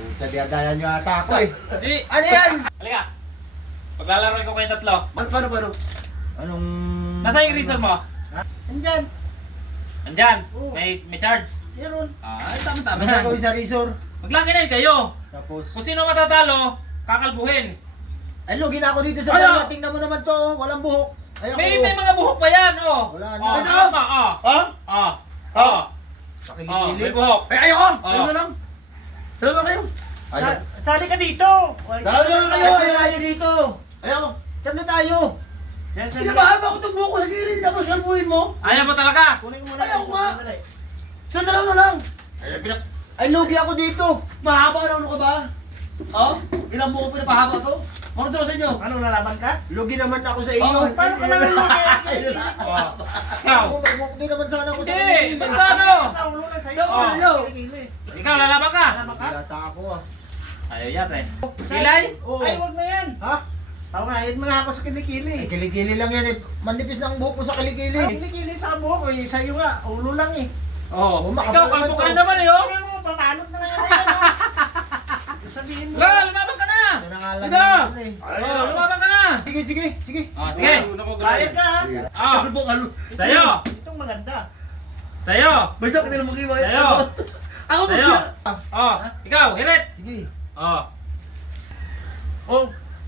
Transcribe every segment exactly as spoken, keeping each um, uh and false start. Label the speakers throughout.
Speaker 1: Tadiyadayan nyo ata ako eh.
Speaker 2: Di!
Speaker 3: Ano yan?
Speaker 2: Halika! Paglalaro ko kayo tatlo.
Speaker 3: Paano, paano, paano?
Speaker 1: Anong...
Speaker 2: Nasaan yung eraser mo?
Speaker 1: Andyan.
Speaker 2: Andyan!
Speaker 1: Oo.
Speaker 2: May, may charge.
Speaker 1: Meron.
Speaker 2: Ah, ay tama-tama
Speaker 1: Ano
Speaker 2: yan.
Speaker 1: gagawin sa resor?
Speaker 2: Maglaki na kayo.
Speaker 1: Tapos...
Speaker 2: Kung sino matatalo, kakalbuhin.
Speaker 1: Ay, lugin ako dito sa
Speaker 3: Ayaw!
Speaker 1: pala. Tingnan mo naman to. Walang buhok. Ay, ako.
Speaker 2: May, may mga buhok pa yan, oh.
Speaker 1: Wala na.
Speaker 2: Oh,
Speaker 1: Ano?
Speaker 2: tama, oh.
Speaker 3: Ha?
Speaker 2: Oh. Oh.
Speaker 1: Sa
Speaker 2: Oh,
Speaker 1: kilikili.
Speaker 2: may buhok.
Speaker 3: Ay, ayoko!
Speaker 2: Oh.
Speaker 3: Ayun na lang! Dalawa kayo!
Speaker 1: Ayaw.
Speaker 4: Sali ka dito!
Speaker 3: Dalawa na lang kayo!
Speaker 1: Ayaw
Speaker 3: Ayun
Speaker 1: tayo dito.
Speaker 3: Ayoko!
Speaker 1: Tatlo tayo.
Speaker 4: Yan,
Speaker 3: Hindi
Speaker 4: sali.
Speaker 3: ba haba ko itong buko sa gilid tapos kalbuhin mo?
Speaker 2: Ayaw mo talaga.
Speaker 4: Kunin mo muna.
Speaker 3: Ayaw
Speaker 4: yung
Speaker 3: nga.
Speaker 4: sandali.
Speaker 3: Sa dalawa na lang!
Speaker 2: Ay, pinak...
Speaker 1: Ay, lugi ako dito.
Speaker 3: Mahaba ka na ano ka ba? Oh? Ilang buko pinapahaba to? Mordor sa inyo!
Speaker 4: Ano, lalaban ka?
Speaker 1: Lugi naman ako sa iyo.
Speaker 3: Oh,
Speaker 4: Paano ka naman lugi?
Speaker 2: Oh. Ikaw.
Speaker 1: Ako, may buhok din naman sana ako sa
Speaker 2: Hindi,
Speaker 1: kilikili.
Speaker 2: basta ano.
Speaker 4: Sa ulo lang sa'yo.
Speaker 3: Sa ulo
Speaker 4: Oh,
Speaker 3: sa'yo.
Speaker 4: kilikili.
Speaker 2: Ikaw, lalaban ka.
Speaker 4: Lalaban ka?
Speaker 1: Yata ako ah.
Speaker 2: Ayaw yata eh. Kilay?
Speaker 1: Oo.
Speaker 4: Ay, huwag na yan.
Speaker 1: Ha?
Speaker 4: Tama nga, yun mga ako sa kilikili.
Speaker 1: Ay, kilikili lang yan eh. Manipis na ang buhok mo sa kilikili.
Speaker 4: Ang kilikili sa buhok, eh, sa'yo nga, ulo lang eh.
Speaker 2: Oo.
Speaker 1: Oh,
Speaker 2: Ikaw,
Speaker 1: makapal naman
Speaker 2: kalbo ka
Speaker 1: to.
Speaker 2: rin naman eh, oh.
Speaker 4: Kaya mo, patanot na ngayon yan, oh. Sabihin mo.
Speaker 2: Wala, lumaban ka na.
Speaker 1: Nanangalan
Speaker 3: Ina!
Speaker 1: yun eh.
Speaker 2: Oh, lumaban ka na.
Speaker 1: Sige, sige, sige.
Speaker 2: Oh, sige.
Speaker 4: Bayad ka, ha?
Speaker 2: Oh,
Speaker 3: Kalbo, kalbo!
Speaker 2: sa'yo.
Speaker 4: Itong maganda.
Speaker 2: Sa'yo.
Speaker 3: Basta ka nila magkiwa.
Speaker 2: Sa'yo.
Speaker 3: Ako ba?
Speaker 2: Sa'yo. Oh, ikaw, hirit.
Speaker 1: Sige.
Speaker 2: Oh. Oh.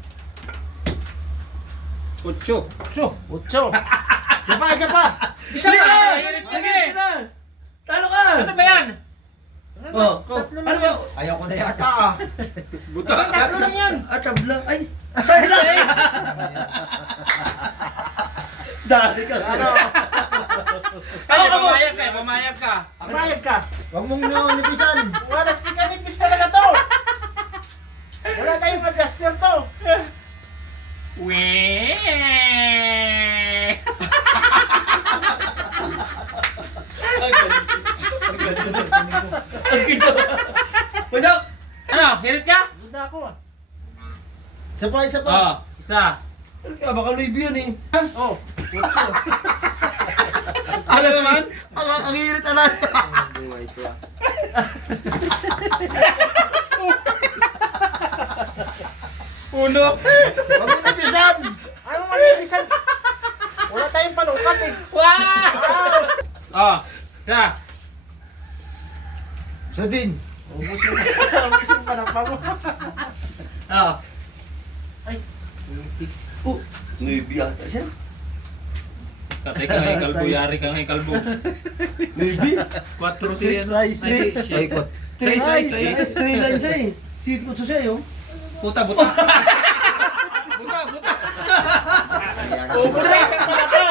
Speaker 2: Ocho.
Speaker 1: Ocho. Ocho. Isa pa, isa pa.
Speaker 2: Isa
Speaker 3: Sige!
Speaker 2: pa. Hirit
Speaker 3: Sige
Speaker 2: sige.
Speaker 3: na! Talo ka!
Speaker 2: Ano ba yan?
Speaker 4: Ano,
Speaker 3: Oh,
Speaker 4: tatlo
Speaker 3: ano
Speaker 4: lang
Speaker 3: ba?
Speaker 4: yan.
Speaker 1: Ayaw ko na yata ah.
Speaker 2: Buta.
Speaker 4: Ay, tatlo lang yan.
Speaker 3: Ah, tabla. Ay! Sa'yo lang!
Speaker 2: Seis.
Speaker 3: Dali ka.
Speaker 1: Ano?
Speaker 2: Ay,
Speaker 3: Ako, ako.
Speaker 2: pumayag ka, eh, pumayag ka.
Speaker 4: Bayad ka.
Speaker 1: Huwag mong nipisan.
Speaker 4: Wala, stika nipis talaga to. Wala tayong adjuster to.
Speaker 2: Wee.
Speaker 3: Ang ganda. Pasok!
Speaker 2: Ano, hirit ka?
Speaker 4: Buda ako ah.
Speaker 1: Isa pa, isa pa.
Speaker 2: Oh, isa.
Speaker 3: Ano ka? Baka review yun eh.
Speaker 4: Oh,
Speaker 3: Ano naman? Ang ang hirit alas.
Speaker 1: Ang buhay ko ah.
Speaker 2: Uno.
Speaker 1: Huwag mong nipisan.
Speaker 4: ano manipisan? Wala tayong panukat eh.
Speaker 2: Wow. Oh, isa.
Speaker 1: Isa din.
Speaker 4: Ubus yung, ubus yung panapa mo.
Speaker 2: Oh.
Speaker 3: Oh, Navy ata siya.
Speaker 2: Tatay ka ngayon kalbo, yari ka ngayon kalbo.
Speaker 3: Navy?
Speaker 2: Quattro series.
Speaker 4: Size.
Speaker 1: Ay, kot.
Speaker 3: Three
Speaker 4: Size,
Speaker 3: size.
Speaker 4: size.
Speaker 3: Three line siya eh. Seat ko siya yun.
Speaker 2: Buta, buta. Buta, buta.
Speaker 4: Ubus sa isang panapa.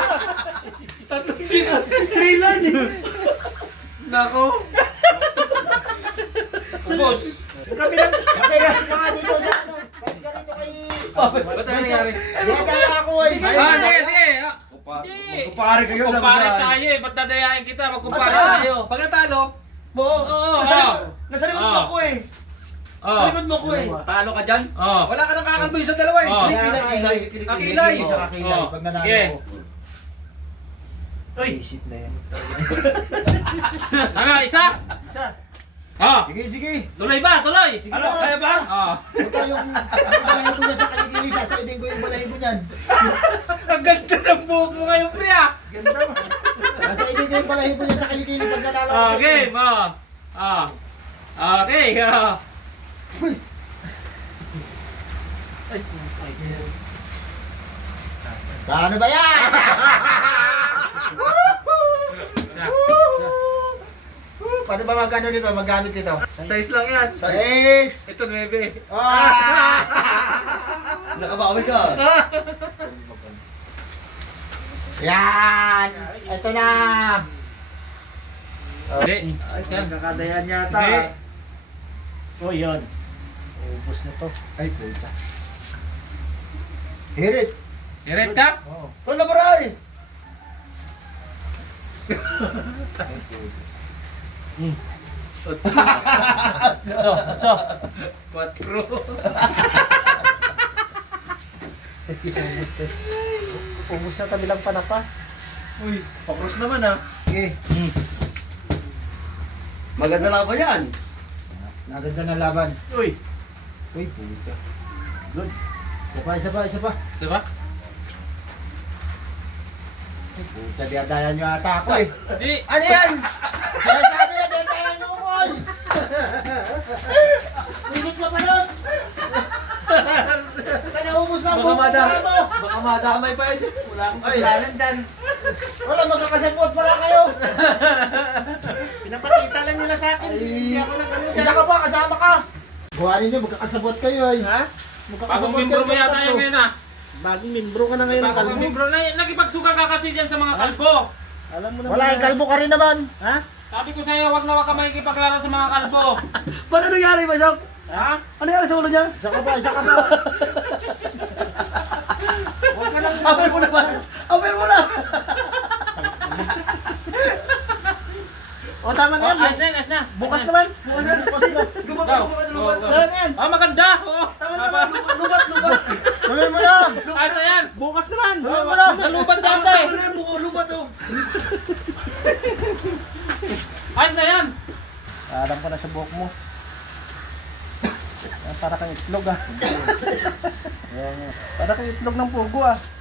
Speaker 3: Three line eh.
Speaker 2: Nako. Ubos.
Speaker 4: Yung kabilang,
Speaker 1: Okay, kahit ka nga dito sa ano. Kahit ka dito kay...
Speaker 2: Ba't ano nangyari?
Speaker 1: Diyadaya ako eh.
Speaker 2: Ah, sige, sige. Ah,
Speaker 3: Kupa-
Speaker 2: Hindi.
Speaker 3: Magkumpare kayo.
Speaker 2: Magkumpare
Speaker 3: dapat
Speaker 2: tayo eh. Ba't dadayain kita?
Speaker 3: At
Speaker 2: Magkumpare
Speaker 3: saka,
Speaker 2: tayo.
Speaker 3: pag natalo, mo,
Speaker 2: Oo,
Speaker 3: nasa,
Speaker 2: oo.
Speaker 3: nasa likod mo
Speaker 2: Oo.
Speaker 3: ako eh. Sa
Speaker 2: Oh.
Speaker 3: likod mo ako eh.
Speaker 5: Talo ka dyan?
Speaker 2: Oh.
Speaker 5: Wala ka nang kakalbo yung sa dalawa eh.
Speaker 2: Oh.
Speaker 3: Hindi, kilay, kilay.
Speaker 5: Ah, kilay.
Speaker 1: Isa ka kilay.
Speaker 2: Oh.
Speaker 1: Pag nanalo
Speaker 2: Sige.
Speaker 1: ko.
Speaker 4: uy,
Speaker 1: Shit na yan.
Speaker 2: Ano, isa?
Speaker 4: isa.
Speaker 2: Oh.
Speaker 1: Sige, sige.
Speaker 2: Tuloy ba? Tuloy.
Speaker 1: Sige
Speaker 3: Ano,
Speaker 1: na.
Speaker 3: kaya ba?
Speaker 2: Oh.
Speaker 1: Huwag kayong... Ang balahibo niya sa kilikili. Sasaidin ko yung balahibo niyan.
Speaker 2: Ang ganda ng buhok mo ngayon, pre ah.
Speaker 4: Ganda mo.
Speaker 1: Sasaidin ko yung balahibo niya sa kilikili pag nanalo ko sa
Speaker 2: Oh,
Speaker 1: iyo.
Speaker 2: game. Oh. Oh. Okay. Oh.
Speaker 1: Paano ba yan?
Speaker 2: Isa.
Speaker 1: Paano ba magkano dito? Maggamit dito?
Speaker 5: Size lang yan.
Speaker 1: Size!
Speaker 2: Ito, nuebe.
Speaker 1: Ah!
Speaker 3: Nakabawi ka.
Speaker 1: Yan! Ito na!
Speaker 2: Hindi. Ay, siya.
Speaker 5: Kakadayan
Speaker 2: Hindi.
Speaker 5: yata.
Speaker 4: Oh, yun. Ubus na to.
Speaker 1: Ay, puta. Hirit!
Speaker 2: Hirit ka?
Speaker 1: Oo.
Speaker 3: Wala ba eh?
Speaker 1: Ay, puta.
Speaker 2: So, so. Quattro.
Speaker 4: Ubus na. Ubus na kabilang panapa.
Speaker 5: Uy, pakros naman ah.
Speaker 1: Sige.
Speaker 2: Hmm.
Speaker 3: Maganda lang ba yan?
Speaker 1: Naganda ng laban.
Speaker 5: Uy.
Speaker 1: Uy, puta. Good. Isa pa, isa pa, isa pa.
Speaker 2: Diba?
Speaker 1: Ay, puta, diadayan nyo ata ako eh.
Speaker 2: Di.
Speaker 1: Ano yan? Saya sabi na diadayan nyo ako eh. Pilit ka pa nun. Kanaubos na ang
Speaker 5: Baka
Speaker 1: buong
Speaker 5: mada.
Speaker 1: mukha mo.
Speaker 5: Baka madamay pa yun. Wala akong
Speaker 1: Ay.
Speaker 5: kasalanan dyan.
Speaker 1: Wala, magkakasapot pala kayo.
Speaker 4: Pinapakita lang nila sa akin. Hindi
Speaker 1: Ay,
Speaker 4: ako nag ano
Speaker 1: isa ka pa, kasama ka. Buhanin nyo, magkakasabot kayo eh.
Speaker 4: Ha?
Speaker 2: Bagong membro mo yata yan ngayon ah.
Speaker 4: Bagong membro ka na ngayon ng
Speaker 2: Bagong
Speaker 4: kalbo.
Speaker 2: membro na yan. Nagipagsuga ka kasi dyan sa mga kalbo.
Speaker 4: Alam mo na.
Speaker 1: Wala, yung kalbo ka rin naman.
Speaker 4: Ha?
Speaker 2: Sabi ko sa'yo, wag na wag ka makikipaglaro sa mga kalbo.
Speaker 3: Ba't ano nangyari ba, Sok?
Speaker 2: Ha?
Speaker 3: Ano nangyari sa ulo niya?
Speaker 1: Isa ka pa, isa ka pa.
Speaker 4: Huwag ka nang...
Speaker 3: Abel mo na ba? Abel mo na!
Speaker 4: O tama na
Speaker 2: Oh,
Speaker 4: yan.
Speaker 2: ayos na, ayos na.
Speaker 4: Bukas
Speaker 2: Ayos na.
Speaker 4: naman.
Speaker 3: Bukas na, bukas na. Lubat,
Speaker 2: Go.
Speaker 3: lubat,
Speaker 2: Go,
Speaker 3: lubat.
Speaker 2: go.
Speaker 4: Ayan yan.
Speaker 2: Oh, maganda. Oh.
Speaker 3: Tama na ba? Lubat, lubat, lubat.
Speaker 1: Tuloy mo na.
Speaker 2: Ayos na yan.
Speaker 4: Bukas naman.
Speaker 2: Oh, nalubat
Speaker 3: Tama
Speaker 2: yata eh.
Speaker 3: tama na yung buko, lubat oh.
Speaker 2: Ayos na yan.
Speaker 4: Alam ko na sa buhok mo. Yan, para kang itlog ah. Yan, yan. Para kang itlog ng pugo ah.